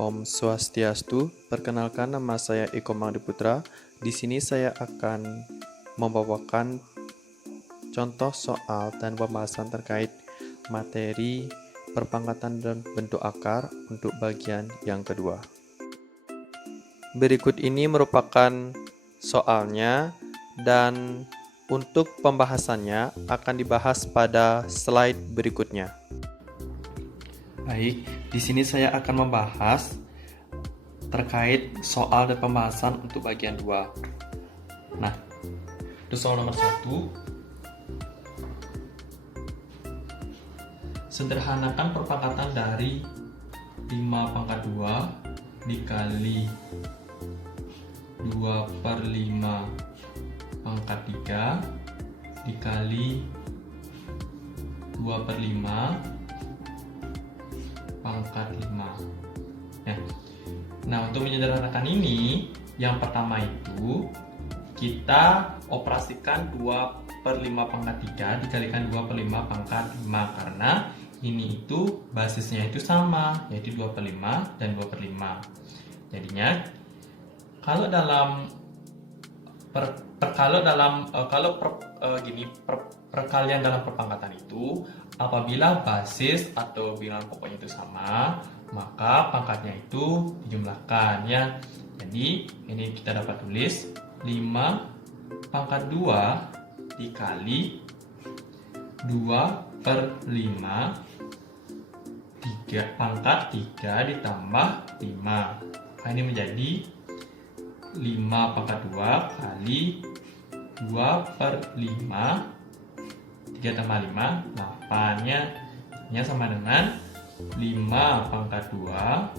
Om Swastiastu. Perkenalkan, nama saya Eko Mangdiputra. Di sini saya akan membawakan contoh soal dan pembahasan terkait materi perpangkatan dan bentuk akar untuk bagian yang kedua. Berikut ini merupakan soalnya dan untuk pembahasannya akan dibahas pada slide berikutnya. Baik, di sini saya akan membahas terkait soal dan pembahasan untuk bagian 2. Nah, itu soal nomor 1. Sederhanakan perpangkatan dari 5/2 dikali 2/5 pangkat 3 dikali 2/5 pangkat 5 ya. Nah, untuk menyederhanakan ini, yang pertama itu kita operasikan 2/5 pangkat 3 dikalikan 2/5 pangkat 5, karena ini itu basisnya itu sama, yaitu 2/5 dan 2/5. Jadinya kalau dalam perkalian dalam perpangkatan itu, apabila basis atau bilangan pokoknya itu sama, maka pangkatnya itu dijumlahkan ya. Jadi ini kita dapat tulis 5/2 dikali 2/5 pangkat 3 ditambah 5. Nah, ini menjadi 5/2 kali 2/5 3 tambah 5, 8 nya sama dengan 5/2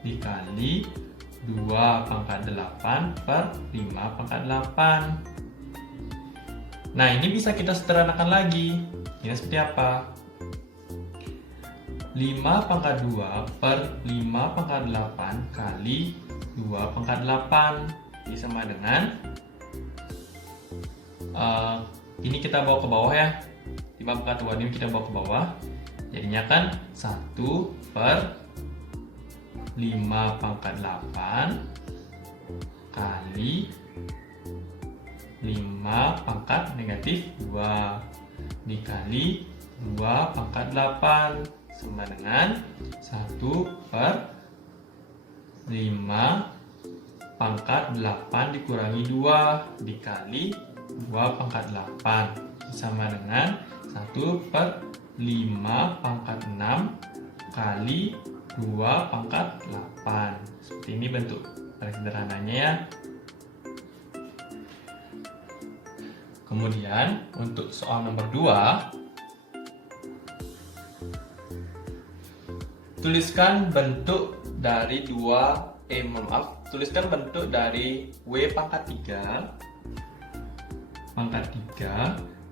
dikali 2/8 per 5/8. Nah, ini bisa kita sederhanakan lagi. Ini seperti apa? 5/2 per 5/8 kali 2/8. Ini sama dengan ini kita bawa ke bawah ya. 5/2 ini kita bawa ke bawah. Jadinya kan 1 per 5/8 kali 5/2 dikali 2/8 sama dengan 1 per 5/8 dikurangi 2 dikali 2/8 sama dengan 1 per 5/6 kali 2/8. Seperti ini bentuk paling sederhananya ya. Kemudian untuk soal nomor 2, tuliskan bentuk dari tuliskan bentuk dari W pangkat 3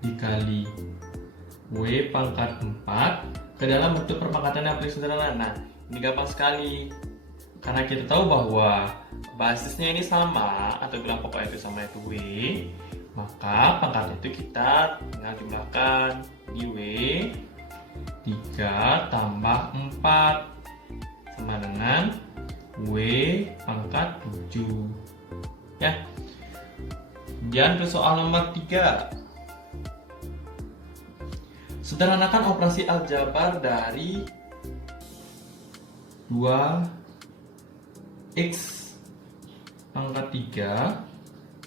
dikali W pangkat 4 ke dalam bentuk perpangkatan yang paling sederhana. Nah, ini gampang sekali karena kita tahu bahwa basisnya ini sama atau bilangan pokoknya itu sama, yaitu W, maka pangkatnya itu kita tinggal jumlahkan di W 3 tambah 4 sama dengan W pangkat 7 ya. Dan ke soal nomor 3, sederhanakan operasi aljabar dari 2x pangkat 3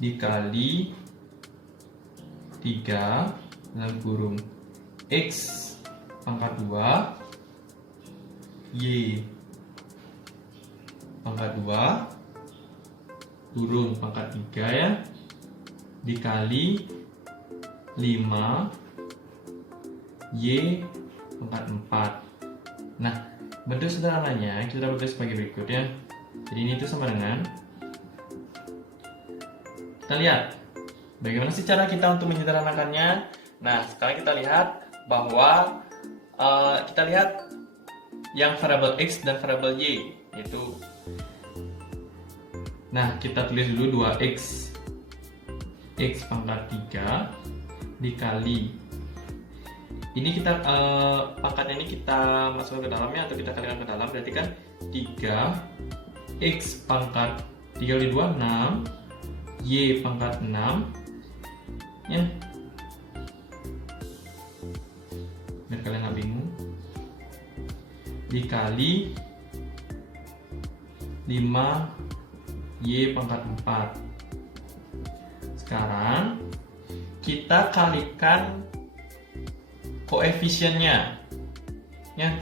dikali 3 dalam kurung x pangkat 2 y pangkat 2 kurung pangkat 3 ya, dikali 5 y pangkat 4. Nah, bentuk sederhananya kita bentuk sebagai berikut ya. Jadi ini itu sama dengan, kita lihat bagaimana sih cara kita untuk menyederhanakannya. Nah, sekarang kita lihat bahwa kita lihat yang variabel x dan variabel y, yaitu, nah kita tulis dulu 2x x pangkat 3 dikali ini kita pangkatnya ini kita masukkan ke dalamnya atau kita kalikan ke dalam, berarti kan 3x pangkat 3 kali 2 6, y pangkat 6 ya, biar kalian nggak bingung, dikali 5y pangkat 4. Sekarang kita kalikan koefisiennya ya.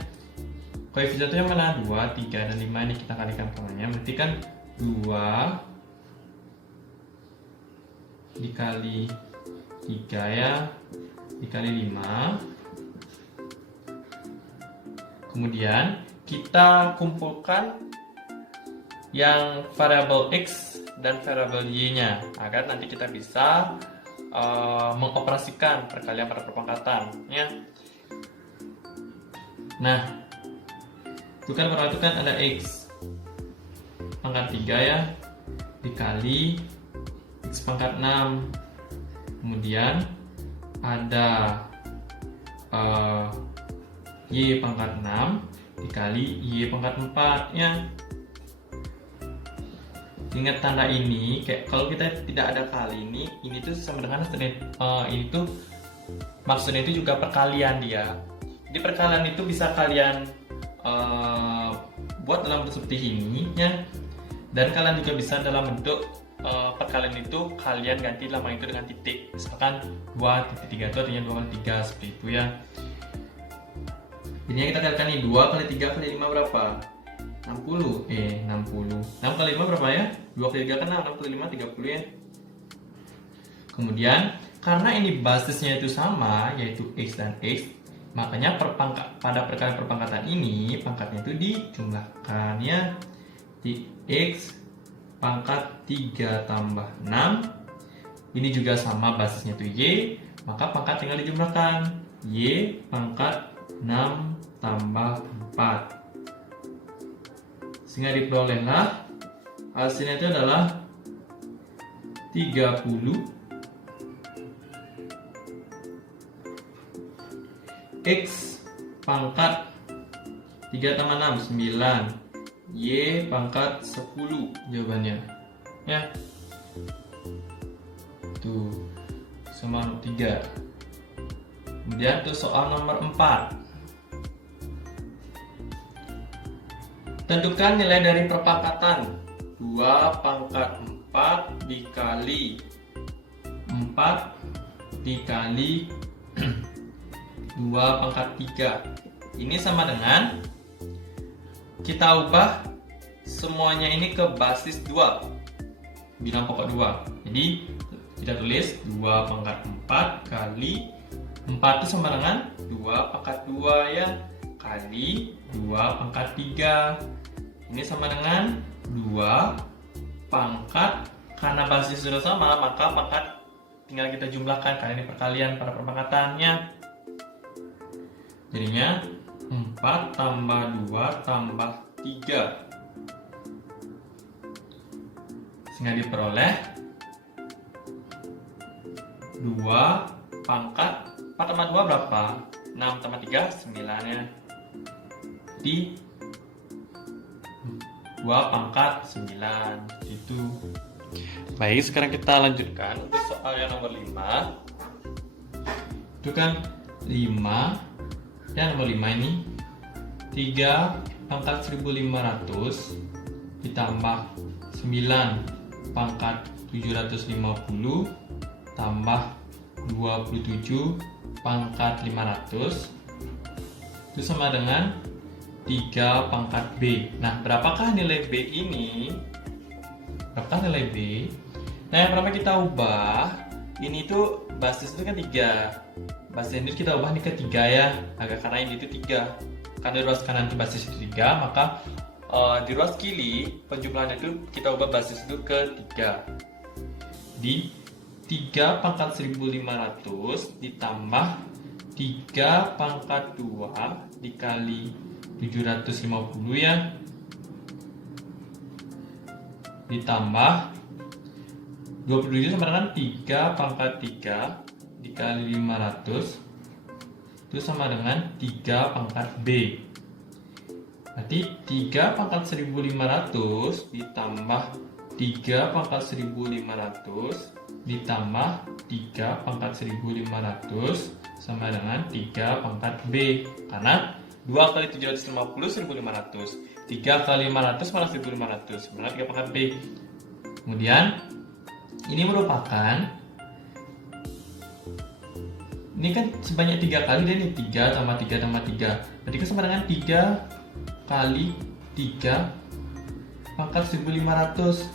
Koefisien itu yang mana? 2, 3, dan 5 ini kita kalikan semuanya, berarti kan 2 dikali 3 ya, dikali 5. Kemudian kita kumpulkan yang variabel x dan variabel y-nya agar nanti kita bisa mengoperasikan perkalian pada perpangkatan ya. Nah, itu kan ada x pangkat 3 ya, dikali x pangkat 6. Kemudian ada y pangkat 6 dikali y pangkat 4 ya. Ingat tanda ini, kayak kalau kita tidak ada kali ini tuh sama dengan ini tuh maksudnya itu juga perkalian dia. Jadi perkalian itu bisa kalian buat dalam bentuk seperti ini ya. Dan kalian juga bisa dalam bentuk perkalian itu kalian ganti lama itu dengan titik. Misalkan 2.3 itu artinya 2 kali 3 seperti itu ya. Ini yang kita kalikan nih, 2 kali 3 kali 5 berapa? 60. 6 kali 5 berapa ya? 2 kali 3 kan 6 kali 5 30 ya. Kemudian karena ini basisnya itu sama, yaitu x dan x, makanya pada perkalian perpangkatan ini pangkatnya itu dijumlahkan ya. Di x pangkat 3 tambah 6, ini juga sama basisnya itu y, maka pangkat tinggal dijumlahkan, y pangkat 6 tambah 4, sehingga diperolehlah hasilnya itu adalah 30 x pangkat 3 tambah 6 9, y pangkat 10 jawabannya ya. Tuh sama 3. Kemudian tuh soal nomor 4. Tentukan nilai dari perpangkatan 2 pangkat 4 dikali 4 dikali 2 pangkat 3. Ini sama dengan kita ubah semuanya ini ke basis 2, bilang pokok 2. Jadi kita tulis 2 pangkat 4 kali 4 itu sama dengan 2 pangkat 2 ya, kali 2 pangkat 3. Ini sama dengan 2 pangkat, karena basis sudah sama maka pangkat tinggal kita jumlahkan karena ini perkalian pada perpangkatannya. Jadinya 4 tambah 2 tambah 3, sehingga diperoleh 2 pangkat 4 tambah 2 berapa? 6 tambah 3 9 ya, di 2 pangkat 9 itu. Baik, sekarang kita lanjutkan untuk soal yang nomor 5. Itu kan 5 ya, nomor 5 ini 3 pangkat 1500 ditambah 9 pangkat 750 tambah 27 pangkat 500 itu sama dengan 3 pangkat B. Nah, berapakah nilai B ini? Berapakah nilai B? Nah, yang pertama kita ubah, ini tuh basis itu kan 3. Basis ini kita ubah nih ke 3 ya, agak karena ini itu 3. Karena ruas kanan itu basis itu 3, maka di ruas kiri penjumlahan itu kita ubah basis itu ke 3. Di 3 pangkat 1500 ditambah 3 pangkat 2 dikali 750 ya, ditambah 27 sama dengan 3 pangkat 3 dikali 500 itu sama dengan 3 pangkat B. Berarti 3 pangkat 1500 ditambah 3 pangkat 1500 ditambah 3 pangkat 1500 sama dengan 3 pangkat B. Karena 2 kali 750, 1500. 3 kali 500 malah 1500. Sebenarnya 3 pangkat B. Kemudian, ini merupakan, ini kan sebanyak 3 kali dan ini 3 tambah 3 tambah 3. Berarti kan sama dengan 3 kali 3 pangkat 1500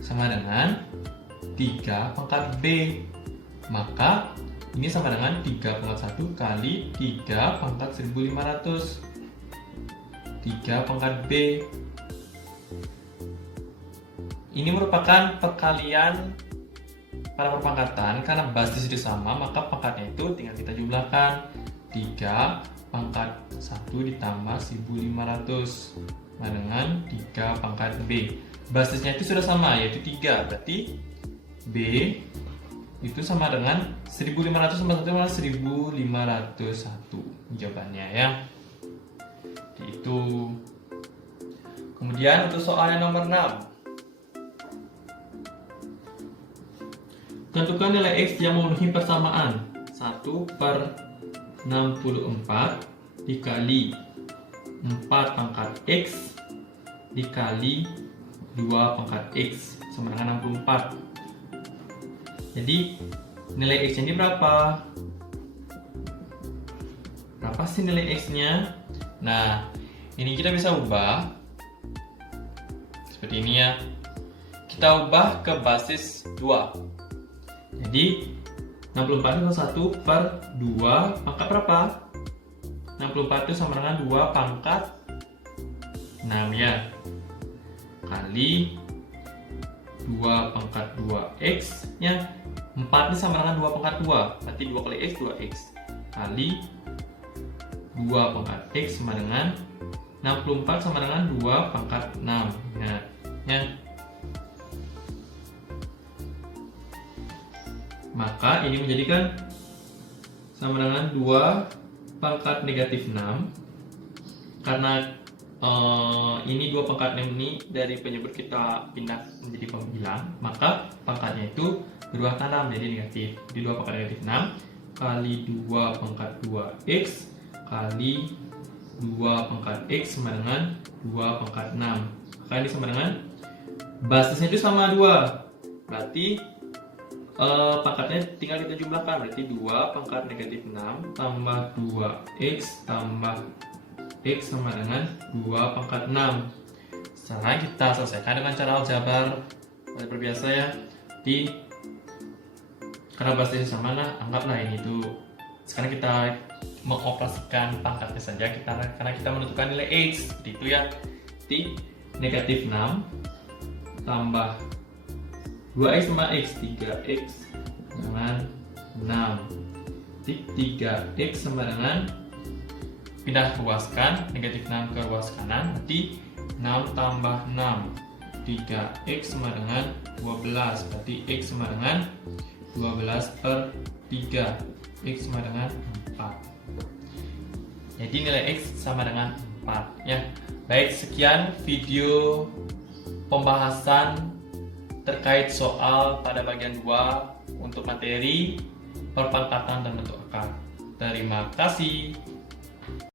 sama dengan 3 pangkat B. Maka ini sama dengan 3,1 kali 3 pangkat 1500. 3 pangkat B. Ini merupakan perkalian pada perpangkatan. Karena basis itu sama, maka pangkatnya itu tinggal kita jumlahkan. 3 pangkat 1 ditambah 1500 sama dengan 3 pangkat B. Basisnya itu sudah sama, yaitu 3. Berarti B itu sama dengan 1500 tambah 1 adalah 1501. Jawabannya ya. Itu. Kemudian untuk soal yang nomor 6. Tentukan nilai X yang memenuhi persamaan 1/64 dikali 4 pangkat X dikali 2 pangkat X sama dengan 64. Jadi nilai X ini berapa? Berapa sih nilai X-nya? Nah, ini kita bisa ubah seperti ini ya. Kita ubah ke basis 2. Jadi 64 itu 1/2 pangkat berapa? 64 itu sama dengan 2 pangkat 6 ya. Kali 2 pangkat 2X nya. 4 ini sama dengan 2 pangkat 2. Berarti 2 kali X 2X. Kali 2 pangkat X sama dengan 64 sama dengan 2 pangkat 6. Nah, ya. Maka ini menjadikan sama dengan 2 pangkat negatif 6. Karena ini 2 pangkat 6 ini dari penyebut kita pindah menjadi pembilang, maka pangkatnya itu berubah ke 6 jadi negatif. Di 2 pangkat negatif 6 kali 2 pangkat 2X kali 2 pangkat X sama dengan 2 pangkat 6. Maka ini sama dengan basisnya itu sama 2. Berarti pangkatnya tinggal kita jumlahkan. Berarti 2 pangkat negatif 6 tambah 2X tambah X sama dengan 2 pangkat 6. Sekarang kita selesaikan dengan cara aljabar seperti biasa ya. Jadi karena basisnya sama, nah anggaplah ini tuh. Sekarang kita mengoperasikan pangkatnya saja karena kita menentukan nilai X. Seperti itu ya. Jadi negatif 6 tambah 2X sama X, 3X dengan 6. Jadi 3X sama dengan, pindah ruaskan, negatif 6 ke ruas kanan. Berarti 6 tambah 6, 3X sama dengan 12. Berarti X sama dengan 12/3. X sama dengan 4. Jadi nilai X sama dengan 4 ya. Baik, sekian video pembahasan terkait soal pada bagian 2 untuk materi perpangkatan dan bentuk akar. Terima kasih.